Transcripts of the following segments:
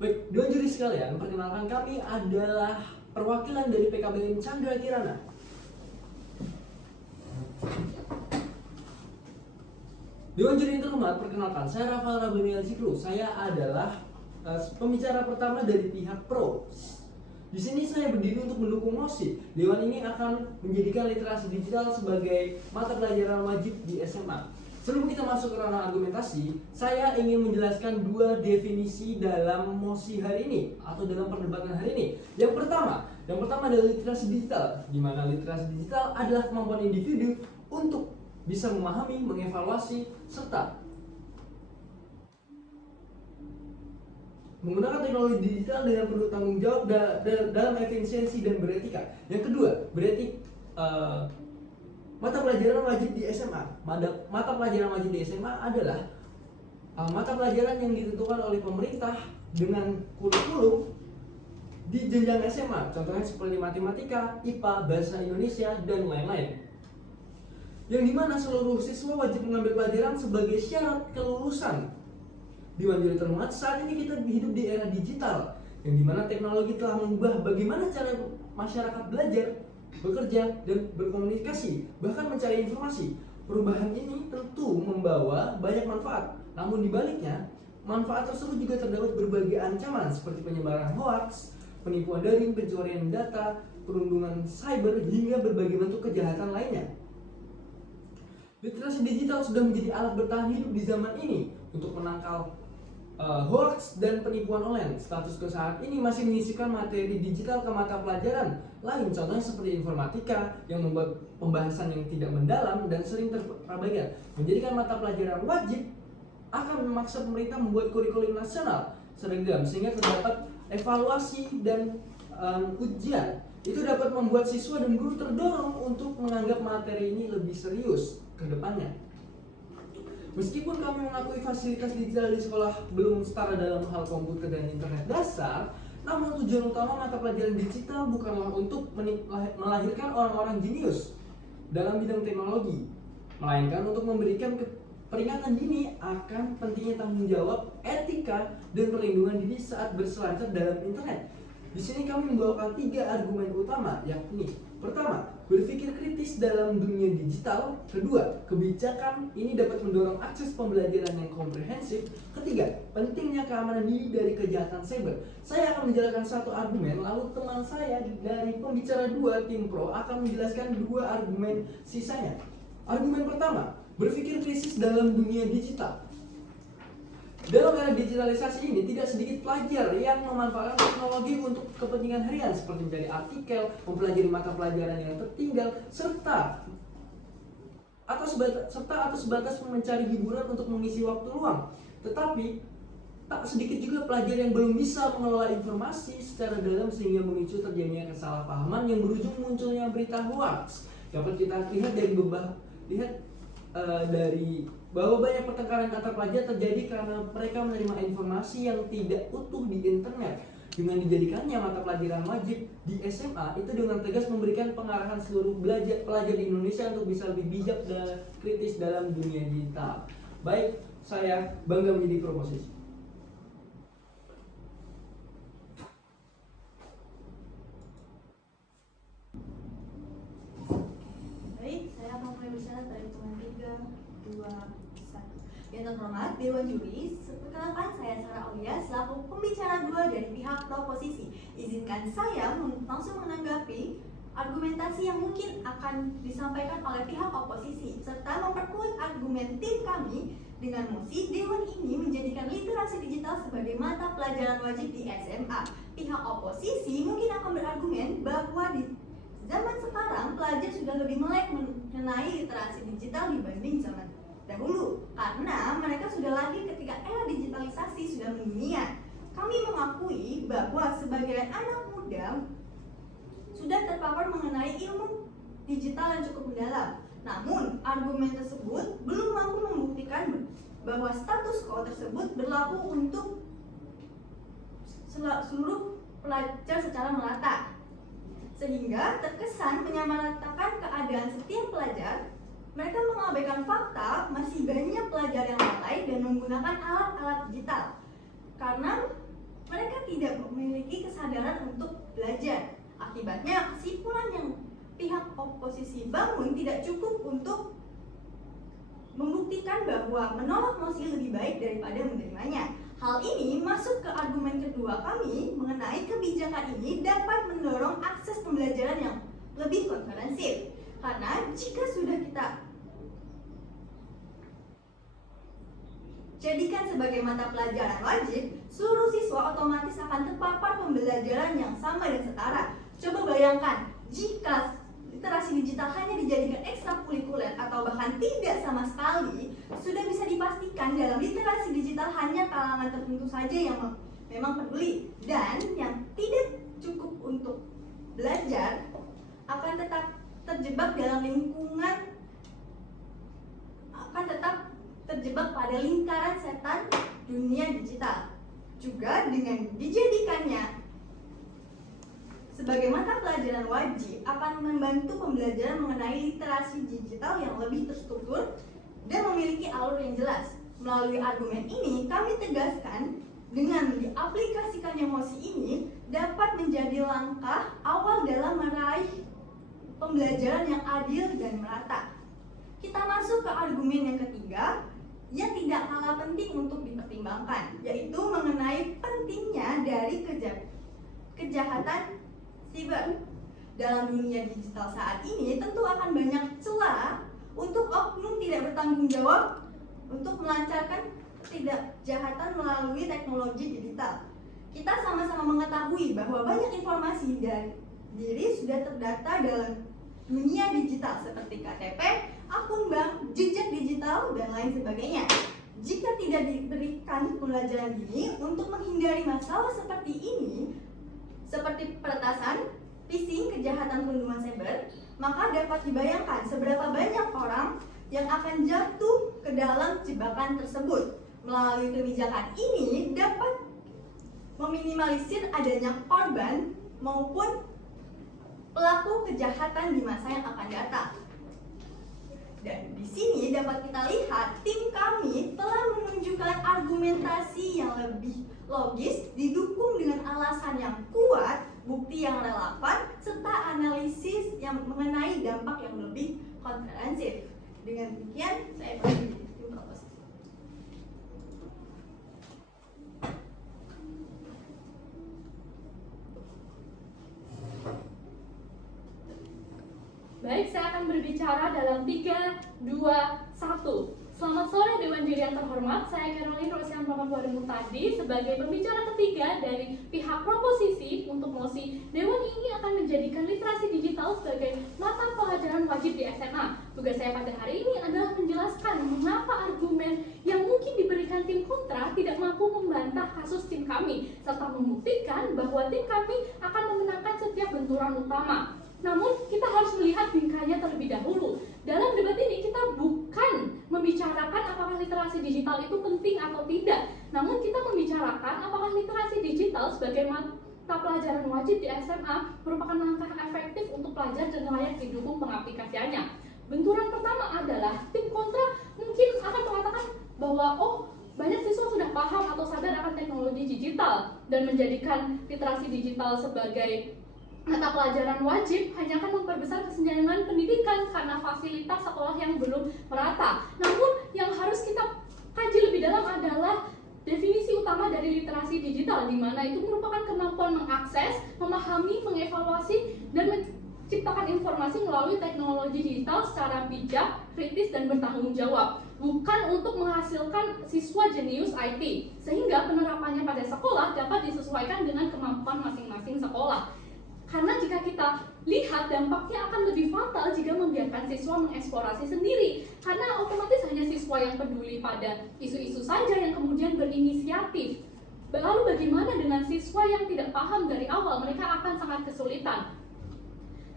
Baik, dua juri sekalian, perkenalkan kami adalah perwakilan dari PKBM Chandra Kirana. Dewan juri yang terhormat, perkenalkan, saya Rafael Rabani Alzikru. Saya adalah pembicara pertama dari pihak pro. Di sini saya berdiri untuk mendukung mosi. Dewan ini akan menjadikan literasi digital sebagai mata pelajaran wajib di SMA. Sebelum kita masuk ke ranah argumentasi, saya ingin menjelaskan dua definisi dalam mosi hari ini atau dalam perdebatan hari ini. Yang pertama adalah literasi digital, di mana literasi digital adalah kemampuan individu untuk bisa memahami, mengevaluasi, serta menggunakan teknologi digital dengan penuh tanggung jawab dalam efisiensi dan beretika. Yang kedua, mata pelajaran wajib di SMA. Mata pelajaran wajib di SMA adalah mata pelajaran yang ditentukan oleh pemerintah dengan kurikulum di jenjang SMA. Contohnya seperti matematika, IPA, bahasa Indonesia, dan lain-lain. Yang dimana seluruh siswa wajib mengambil pelajaran sebagai syarat kelulusan. Dewan juri terhormat, saat ini kita hidup di era digital, yang dimana teknologi telah mengubah bagaimana cara masyarakat belajar, bekerja, dan berkomunikasi, bahkan mencari informasi. Perubahan ini tentu membawa banyak manfaat, namun dibaliknya, manfaat tersebut juga terdapat berbagai ancaman seperti penyebaran hoaks, penipuan daring, pencurian data, perundungan cyber, hingga berbagai bentuk kejahatan lainnya. Literasi digital sudah menjadi alat bertahan hidup di zaman ini untuk menangkal hoax dan penipuan online. Status ke saat ini masih menyisipkan materi digital ke mata pelajaran lain, contohnya seperti informatika yang membuat pembahasan yang tidak mendalam dan sering terabaikan. Menjadikan mata pelajaran wajib akan memaksa pemerintah membuat kurikulum nasional seragam sehingga terdapat evaluasi dan ujian. Itu dapat membuat siswa dan guru terdorong untuk menganggap materi ini lebih serius ke depannya. Meskipun kami mengakui fasilitas digital di sekolah belum setara dalam hal komputer dan internet dasar, namun tujuan utama mata pelajaran digital bukanlah untuk melahirkan orang-orang jenius dalam bidang teknologi, melainkan untuk memberikan peringatan dini akan pentingnya tanggung jawab, etika, dan perlindungan diri saat berselancar dalam internet. Di sini kami membawakan 3 argumen utama, yakni pertama, berpikir kritis dalam dunia digital. Kedua, kebijakan ini dapat mendorong akses pembelajaran yang komprehensif. Ketiga, pentingnya keamanan diri dari kejahatan cyber. Saya akan menjelaskan satu argumen, lalu teman saya dari pembicara 2 tim pro akan menjelaskan 2 argumen sisanya. Argumen pertama, berpikir kritis dalam dunia digital. Dalam era digitalisasi ini, tidak sedikit pelajar yang memanfaatkan teknologi untuk kepentingan harian seperti mencari artikel, mempelajari mata pelajaran yang tertinggal, serta sebatas mencari hiburan untuk mengisi waktu luang. Tetapi tak sedikit juga pelajar yang belum bisa mengelola informasi secara dalam sehingga memicu terjadinya kesalahpahaman yang berujung munculnya berita hoax. Dapat kita lihat dari bahwa banyak pertengkaran antar pelajar terjadi karena mereka menerima informasi yang tidak utuh di internet. Dengan dijadikannya mata pelajaran wajib di SMA, itu dengan tegas memberikan pengarahan seluruh pelajar di Indonesia untuk bisa lebih bijak dan kritis dalam dunia digital. Baik, saya bangga menjadi proposisi. Baik, saya mau mulai bicara dari teman 3, 2, 1. Yang terhormat, Dewan Juri, perkenalkan saya Sarah Aulia selaku pembicara 2 dari pihak proposisi. Izinkan saya langsung menanggapi argumentasi yang mungkin akan disampaikan oleh pihak oposisi serta memperkuat argumen tim kami dengan mosi Dewan ini menjadikan literasi digital sebagai mata pelajaran wajib di SMA. Pihak oposisi mungkin akan berargumen bahwa di zaman sekarang pelajar sudah lebih melek mengenai literasi digital dibanding zaman dahulu karena mereka sudah lahir ketika era digitalisasi sudah mendunia. Kami mengakui bahwa sebagian anak muda sudah terpapar mengenai ilmu digital yang cukup mendalam. Namun, argumen tersebut belum mampu membuktikan bahwa status quo tersebut berlaku untuk seluruh pelajar secara merata. Sehingga terkesan menyamaratakan keadaan setiap pelajar. Mereka mengabaikan fakta masih banyak pelajar yang lalai dan menggunakan alat-alat digital karena mereka tidak memiliki kesadaran untuk belajar. Akibatnya, kesimpulan yang pihak oposisi bangun tidak cukup untuk membuktikan bahwa menolak mosi lebih baik daripada menerimanya. Hal ini masuk ke argumen kedua kami mengenai kebijakan ini dapat mendorong akses pembelajaran yang lebih komprehensif. Karena jika sudah kita jadikan sebagai mata pelajaran wajib, seluruh siswa otomatis akan terpapar pembelajaran yang sama dan setara. Coba bayangkan, jika literasi digital hanya dijadikan ekstrakurikuler atau bahkan tidak sama sekali, sudah bisa dipastikan dalam literasi digital hanya kalangan tertentu saja yang memang peduli, dan yang tidak cukup untuk belajar akan tetap terjebak dalam lingkungan, akan tetap terjebak pada lingkaran setan dunia digital. Juga dengan dijadikannya sebagai mata pelajaran wajib akan membantu pembelajaran mengenai literasi digital yang lebih terstruktur dan memiliki alur yang jelas. Melalui argumen ini, kami tegaskan dengan diaplikasikannya mosi ini dapat menjadi langkah awal dalam meraih pembelajaran yang adil dan merata. Kita masuk ke argumen yang ketiga yang tidak kalah penting untuk dipertimbangkan, yaitu mengenai pentingnya dari kejahatan siber. Dalam dunia digital saat ini tentu akan banyak celah untuk oknum tidak bertanggung jawab untuk melancarkan kejahatan melalui teknologi digital. Kita sama-sama mengetahui bahwa banyak informasi dari diri sudah terdata dalam dunia digital seperti KTP, akun bank, jejak digital, dan lain sebagainya. Jika tidak diberikan pembelajaran dini untuk menghindari masalah seperti ini, seperti peretasan, phishing, kejahatan perlindungan cyber, maka dapat dibayangkan seberapa banyak orang yang akan jatuh ke dalam jebakan tersebut. Melalui kebijakan ini dapat meminimalisir adanya korban maupun pelaku kejahatan di masa yang akan datang. Dan di sini dapat kita lihat tim kami telah menunjukkan argumentasi yang lebih logis didukung dengan alasan yang kuat, bukti yang relevan, serta analisis yang mengenai dampak yang lebih komprehensif. Dengan demikian, saya bagi tim proposisi. Baik, saya akan berbicara dalam 3, 2, 1. Selamat sore Dewan Juri yang terhormat, saya Caroline Rosian Pramagwarimurti tadi sebagai pembicara ketiga dari pihak proposisi untuk mosi Dewan ini akan menjadikan literasi digital sebagai mata pelajaran wajib di SMA. Tugas saya pada hari ini adalah menjelaskan mengapa argumen yang mungkin diberikan tim kontra tidak mampu membantah kasus tim kami, serta membuktikan bahwa tim kami akan memenangkan setiap benturan utama. Namun, kita harus melihat bingkainya terlebih dahulu. Dalam debat ini, kita bukan membicarakan apakah literasi digital itu penting atau tidak. Namun, kita membicarakan apakah literasi digital sebagai mata pelajaran wajib di SMA merupakan langkah efektif untuk pelajar dan layak didukung pengaplikasiannya. Benturan pertama adalah tim kontra mungkin akan mengatakan bahwa, banyak siswa sudah paham atau sadar akan teknologi digital dan menjadikan literasi digital sebagai mata pelajaran wajib hanya akan memperbesar kesenjangan pendidikan karena fasilitas sekolah yang belum merata. Namun yang harus kita kaji lebih dalam adalah definisi utama dari literasi digital, di mana itu merupakan kemampuan mengakses, memahami, mengevaluasi, dan menciptakan informasi melalui teknologi digital secara bijak, kritis, dan bertanggung jawab. Bukan untuk menghasilkan siswa jenius IT, sehingga penerapannya pada sekolah dapat disesuaikan dengan kemampuan masing-masing sekolah. Karena jika kita lihat dampaknya akan lebih fatal jika membiarkan siswa mengeksplorasi sendiri. Karena otomatis hanya siswa yang peduli pada isu-isu saja yang kemudian berinisiatif. Lalu bagaimana dengan siswa yang tidak paham dari awal? Mereka akan sangat kesulitan.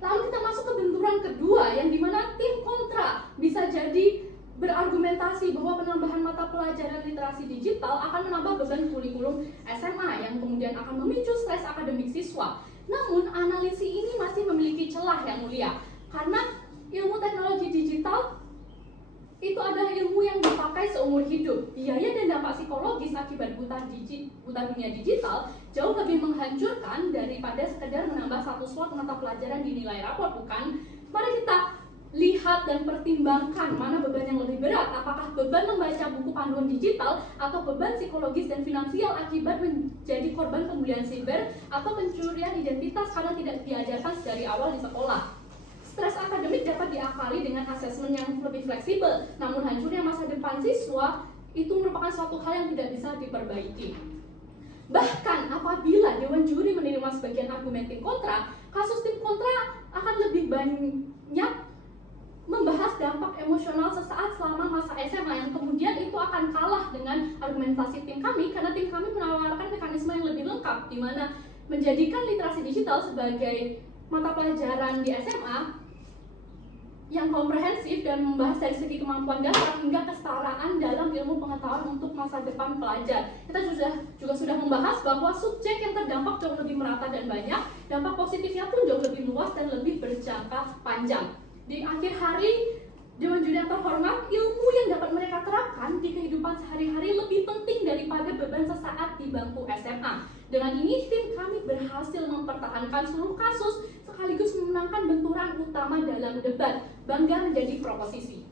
Lalu kita masuk ke benturan kedua yang dimana tim kontra bisa jadi berargumentasi bahwa penambahan mata pelajaran literasi digital akan menambah beban kurikulum SMA yang kemudian akan memicu stres akademik siswa. Namun, analisis ini masih memiliki celah yang mulia, karena ilmu teknologi digital itu adalah ilmu yang dipakai seumur hidup. Biaya dan dampak psikologis akibat buta dunia digital jauh lebih menghancurkan daripada sekedar menambah satu slot mata pelajaran di nilai rapor, bukan? Mari kita lihat dan pertimbangkan mana beban yang lebih berat, apakah beban membaca buku panduan digital atau beban psikologis dan finansial akibat menjadi korban pembulian siber atau pencurian identitas karena tidak diajarkan dari awal di sekolah. Stres akademik dapat diakali dengan asesmen yang lebih fleksibel, namun hancurnya masa depan siswa itu merupakan suatu hal yang tidak bisa diperbaiki. Bahkan apabila Dewan Juri menerima sebagian argumen tim kontra, kasus tim kontra akan lebih banyak membahas dampak emosional sesaat selama masa SMA yang kemudian itu akan kalah dengan argumentasi tim kami karena tim kami menawarkan mekanisme yang lebih lengkap di mana menjadikan literasi digital sebagai mata pelajaran di SMA yang komprehensif dan membahas dari segi kemampuan dasar hingga kesetaraan dalam ilmu pengetahuan untuk masa depan pelajar. Kita juga sudah membahas bahwa subjek yang terdampak jauh lebih merata dan banyak, dampak positifnya pun jauh lebih luas dan lebih berjangka panjang. Di akhir hari, Dewan Juri yang terhormat, ilmu yang dapat mereka terapkan di kehidupan sehari-hari lebih penting daripada beban sesaat di bangku SMA. Dengan ini, tim kami berhasil mempertahankan seluruh kasus sekaligus memenangkan benturan utama dalam debat. Bangga menjadi proposisi.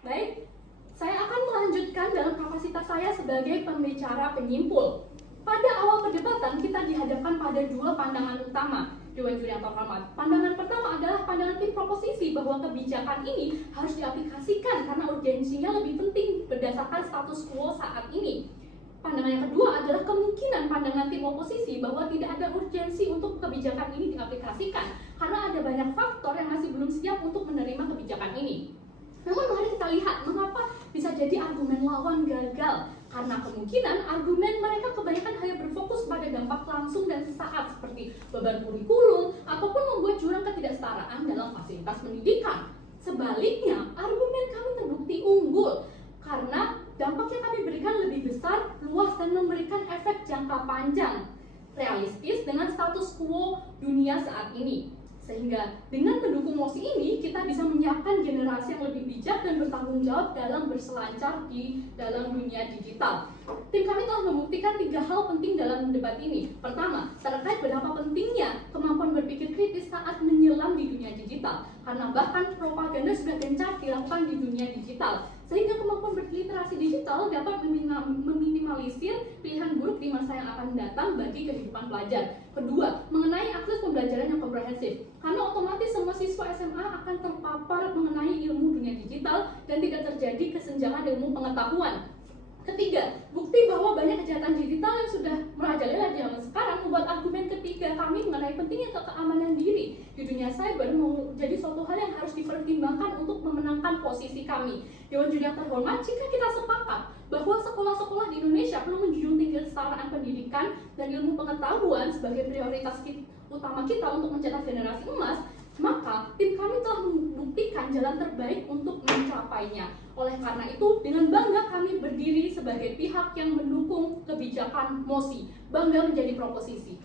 Baik, saya akan melanjutkan dalam kapasitas saya sebagai pembicara penyimpul. Pada awal perdebatan, kita dihadapkan pada dua pandangan utama Dewan Juri yang terhormat. Pandangan pertama adalah pandangan tim proposisi bahwa kebijakan ini harus diaplikasikan karena urgensinya lebih penting berdasarkan status quo saat ini. Pandangan yang kedua adalah kemungkinan pandangan tim oposisi bahwa tidak ada urgensi untuk kebijakan ini diaplikasikan karena ada banyak faktor yang masih belum siap untuk menerima kebijakan ini. Namun mari kita lihat mengapa bisa jadi argumen lawan gagal. Karena kemungkinan argumen mereka kebanyakan hanya berfokus pada dampak langsung dan sesaat seperti beban kurikulum ataupun membuat jurang ketidaksetaraan dalam fasilitas pendidikan. Sebaliknya, argumen kami terbukti unggul karena dampak yang kami berikan lebih besar, luas dan memberikan efek jangka panjang, realistis dengan status quo dunia saat ini. Sehingga dengan mendukung mosi ini, kita bisa menyiapkan generasi yang lebih bijak dan bertanggung jawab dalam berselancar di dalam dunia digital. Tim kami telah membuktikan 3 hal penting dalam debat ini. Pertama, terkait betapa pentingnya kemampuan berpikir kritis saat menyelam di dunia digital. Karena bahkan propaganda sudah gencar dilakukan di dunia digital. Sehingga kemampuan berliterasi digital dapat meminimalisir pilihan buruk di masa yang akan datang bagi kehidupan pelajar. Kedua, mengenai akses pembelajaran yang komprehensif. Karena otomatis semua siswa SMA akan terpapar mengenai ilmu dunia digital dan tidak terjadi kesenjangan ilmu pengetahuan. Ketiga, bukti bahwa banyak kejahatan digital yang sudah merajalela di zaman sekarang membuat argumen ketiga kami mengenai pentingnya keamanan diri di dunia cyber menjadi suatu hal yang harus dipertimbangkan untuk memenangkan posisi kami. Dewan Juri yang terhormat, jika kita sepakat bahwa sekolah-sekolah di Indonesia perlu menjunjung tinggi kesetaraan pendidikan dan ilmu pengetahuan sebagai prioritas utama kita untuk mencetak generasi emas, maka tim kami telah membuktikan jalan terbaik untuk mencapainya. Oleh karena itu, dengan bangga kami berdiri sebagai pihak yang mendukung kebijakan mosi. Bangga menjadi proposisi.